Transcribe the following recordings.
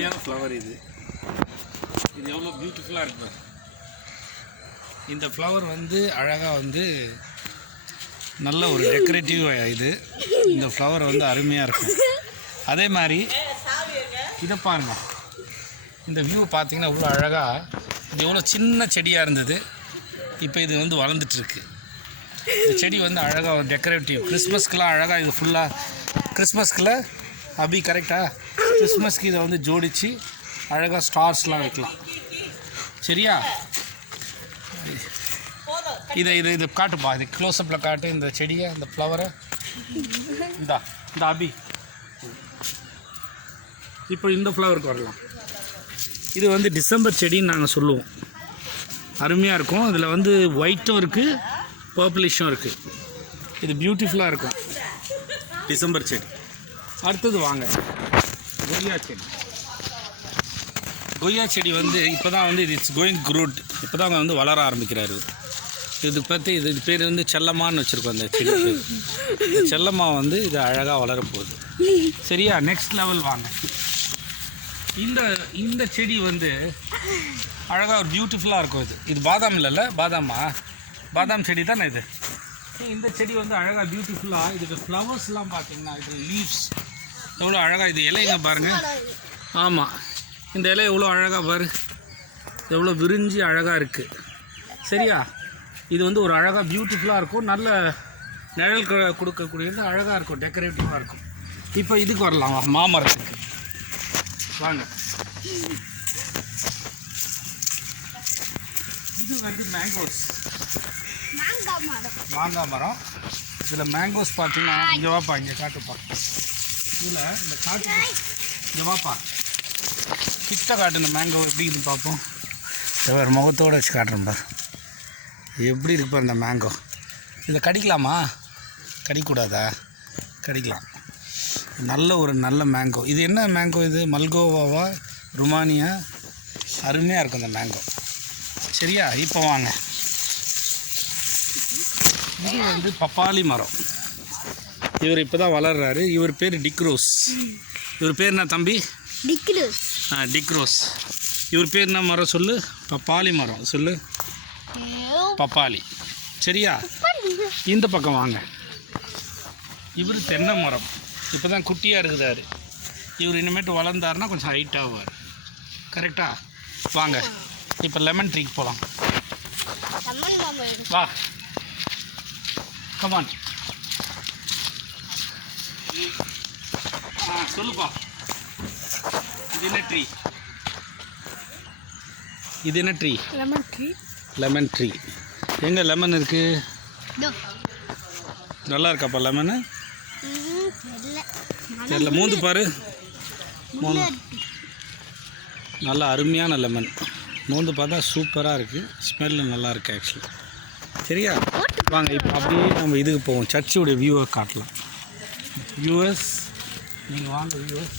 அருமையான ஃப்ளவர் இது. இது எவ்வளோ பியூட்டிஃபுல்லாக இருக்கு. இந்த ஃப்ளவர் வந்து அழகாக வந்து நல்ல ஒரு டெக்கரேட்டிவ் இது. இந்த ஃப்ளவர் வந்து அருமையாக இருக்கும். அதே மாதிரி இதை பாருங்க, இந்த வியூ பார்த்தீங்கன்னா இவ்வளோ அழகாக. இது எவ்வளோ சின்ன செடியாக இருந்தது, இப்போ இது வந்து வளர்ந்துட்டுருக்கு. இந்த செடி வந்து அழகாக ஒரு டெக்கரேட்டிவ். கிறிஸ்மஸ்க்கெலாம் அழகாக இது ஃபுல்லாக கிறிஸ்மஸ்க்கில் அபி கரெக்டாக கிறிஸ்மஸ்க்கு இதை வந்து ஜோடித்து அழகாக ஸ்டார்ஸ்லாம் வைக்கலாம். சரியா? இதை காட்டுப்பா, இது க்ளோஸ்அப்பில் காட்டு இந்த செடியை, இந்த ஃப்ளவரை. இந்த அபி இப்போ இந்த ஃப்ளவருக்கு வரலாம். இது வந்து டிசம்பர் செடின்னு நாங்கள் சொல்லுவோம். அருமையாக இருக்கும். இதில் வந்து ஒயிட்டும் இருக்குது, பர்பிளிஷும் இருக்குது. இது பியூட்டிஃபுல்லாக இருக்கும் டிசம்பர் செடி. அடுத்தது வாங்க, கொய்யா செடி. கொய்யா செடி வந்து இப்போ தான் வந்து இட்ஸ் கோயிங் குரூட். இப்போ தான் அவங்க வந்து வளர ஆரம்பிக்கிறாரு. இது பற்றி இது பேர் வந்து செல்லம்மான்னு வச்சுருக்கோம். அந்த செடி பேர் இந்த செல்லம்மா வந்து இது அழகாக வளரப்போகுது. சரியா? நெக்ஸ்ட் லெவல் வாங்க. இந்த செடி வந்து அழகாக ஒரு பியூட்டிஃபுல்லாக இருக்கும். இது பாதாம் இல்லைல்ல, பாதாம் செடி தானே இது. இந்த செடி வந்து அழகாக பியூட்டிஃபுல்லாக. இதுக்கு ஃப்ளவர்ஸ்லாம் பார்த்தீங்கன்னா இது லீவ்ஸ் எவ்வளோ அழகாக. இது இலைங்க பாருங்கள். ஆமாம், இந்த இலை எவ்வளோ அழகாக பாரு, எவ்வளோ விரிஞ்சு அழகாக இருக்குது. சரியா? இது வந்து ஒரு அழகாக பியூட்டிஃபுல்லாக இருக்கும். நல்ல நிழல் கொடுக்கக்கூடியது, அழகாக இருக்கும், டெக்கரேட்டிவாக இருக்கும். இப்போ இதுக்கு வரலாம், மாமரத்துக்கு வாங்க. இது வந்து மாங்காய் மரம். இதில் மேங்கோஸ் பார்த்தீங்கன்னா இங்கே வாப்பா, இங்கே காட்டுப்பா. இதில் இந்த காட்டு இங்கே வாப்பா, கிட்ட காட்டு. இந்த மேங்கோ எப்படி இது பார்ப்போம். வேறு முகத்தோடு வச்சு காட்டுறேன் பார், எப்படி இருக்கு பாரு இந்த மேங்கோ. இதை கடிக்கலாமா? கடிக்கூடாதா? கடிக்கலாம். நல்ல மேங்கோ. இது என்ன மேங்கோ? இது மல்கோவாவா, ருமானியா? அருமையாக இருக்கும் இந்த மேங்கோ. சரியா? இப்போ வாங்க, இது வந்து பப்பாளி மரம். இவர் இப்போ தான் வளர்றாரு. இவர் பேர் டிக்ரோஸ். இவர் பேர் என்ன தம்பி? டிக்ரோஸ். டிக்ரோஸ். இவர் பேர் என்ன மரம் சொல்லு? பப்பாளி மரம் சொல்லு. பப்பாளி. சரியா? இந்த பக்கம் வாங்க. இவர் தென்னை மரம். இப்போ தான் குட்டியாக இருக்குதாரு. இவர் இனிமேட்டு வளர்ந்தாருன்னா கொஞ்சம் ஹைட் ஆகுவார். கரெக்டாக? வாங்க, இப்போ லெமன் ட்ரீக்கு போகலாம். வா, கமான். சொல்லுப்பா, இது என்ன ட்ரீ? இது என்ன ட்ரீ? Lemon tree. எங்கே லெமன் இருக்குது? நல்லா இருக்காப்பா லெமனு? தெரியல, மூந்து பாரு. நல்லா அருமையான லெமன். மூந்து பார்த்தா சூப்பராக இருக்குது. ஸ்மெல்லு நல்லா இருக்குது ஆக்சுவலி. சரியா? வாங்க, இப்போ அப்படியே நம்ம இதுக்கு போவோம். சர்ச்சுடைய வியூவை காட்டலாம். வியூவர்ஸ் நீங்கள் வாங்க வியூவர்ஸ்.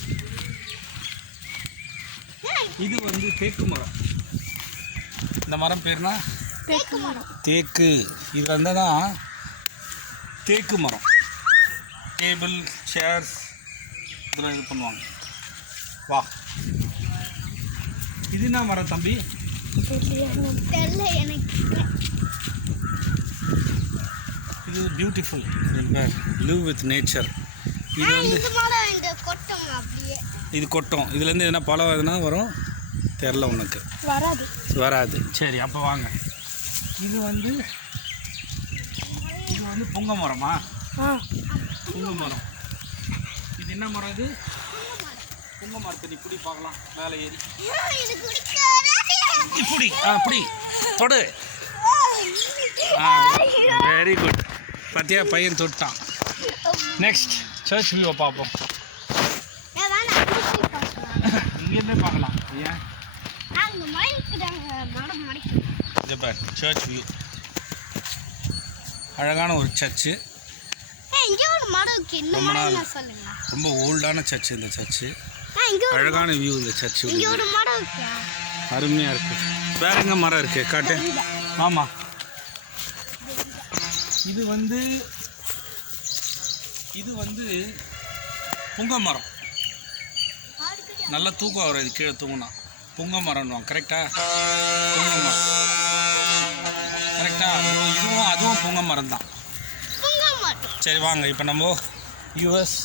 இது வந்து தேக்கு மரம். இந்த மரம் பேர்னா தேக்கு. இது வந்து தான் தேக்கு மரம். டேபிள், சேர்ஸ் இதெல்லாம் இது பண்ணுவாங்க. வா, இது என்ன மரம் தம்பி? இது பியூட்டிஃபுல். Live with nature. இது வந்து இது கொட்டும். இதுலேருந்து எதுனா பழம் எதுனா வரும் தெரில உனக்கு? வராது. சரி, அப்போ வாங்க. இது வந்து பொங்க மரமா? பொங்க மரம். இது என்ன மரம்? இது பொங்க மரத்தை இப்படி பார்க்கலாம். மேலே ஏறி இப்படி அப்படி தொடு. Very good. பார்த்தியா, பையன் தொட்டான். நெக்ஸ்ட் சர்ச் வியூவை பார்ப்போம். இங்கேருந்தே பார்க்கலாம். ஏன் சர்ச் வியூ. அழகான ஒரு சர்ச்சு. ரொம்ப ஓல்டான சர்ச்சு இந்த சர்ச்சு. அழகான வியூ இந்த சர்ச்சு. அருமையாக இருக்குது. வேற எங்கே மரம் இருக்குது காட்டு. ஆமாம், இது வந்து புங்க மரம். நல்லா தூக்கம் வரும் இது கீழே தூங்கினா. புங்க மரம்னுவாங்க கரெக்டாக? புங்க மரம் கரெக்டாக? அதுவும் புங்க மரம் தான். சரி வாங்க இப்போ நம்ம யூஎஸ்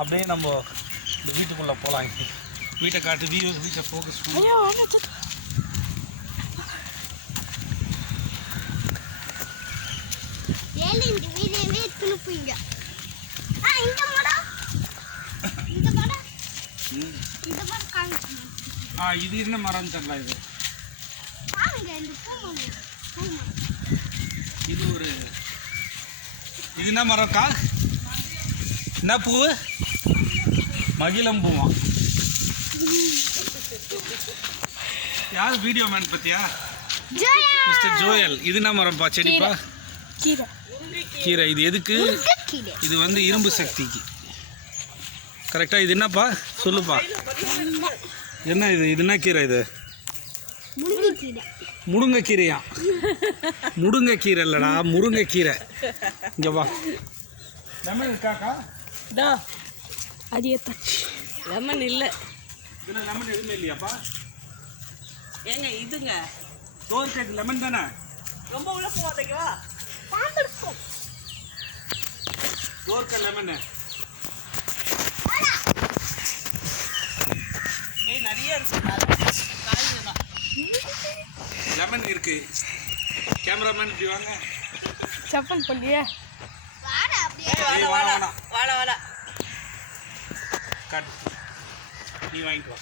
அப்படியே நம்ம இந்த வீட்டுக்குள்ளே போகலாம். வீட்டை காட்டு, வீட்டை ஃபோக்கஸ் பண்ணி. இது என்ன மரம் தெரியல. இது என்ன மரம்க்கா? என்ன பூவு? மகிழம் பூவா? யார் வீடியோ மேன் பத்தியா? Mister Joel. இது என்ன மரம்ப்பா? செடிப்பா? கீரை. இது எதுக்கு? இது வந்து இரும்பு சக்திக்கு கரெக்டாக. இது என்னப்பா சொல்லுப்பா, என்ன இது? இது என்ன கீரை? இது முருங்கைக்கீரையா? முருங்கைக்கீரை இல்லைடா, முருங்கைக்கீரை. இங்கே வா. லெமன் இருக்காக்கா? லெமன் இல்லை. இதில் லெமன் எதுவுமே இல்லையாப்பா? ஏங்க இதுங்க டோர் கேக் லெமன் தானே? ரொம்ப உள்ள போகாதீங்கவா. டோர்க்க லெமனு நிறைய இருக்கு. லெமன் இருக்கு. கேமராமேன் இப்படி வாங்க. சப்பல் பண்ணியா? வாடா கட். நீ வாங்கிட்டு வா.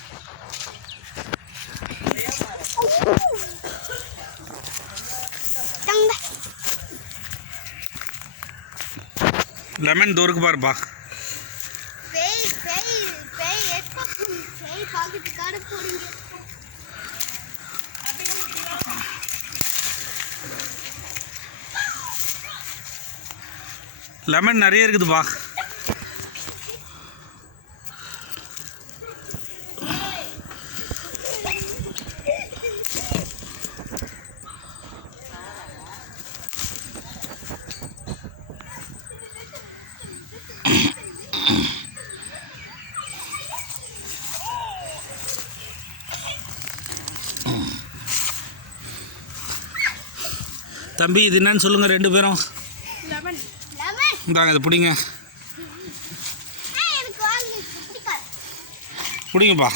லெமன் தோருக்கு பாருப்பா. லெமன் நிறைய இருக்குதுப்பா. தம்பி இது என்னன்னு சொல்லுங்கள் ரெண்டு பேரும். இந்தாங்க இதை பிடிங்க. பிடிங்கப்பா.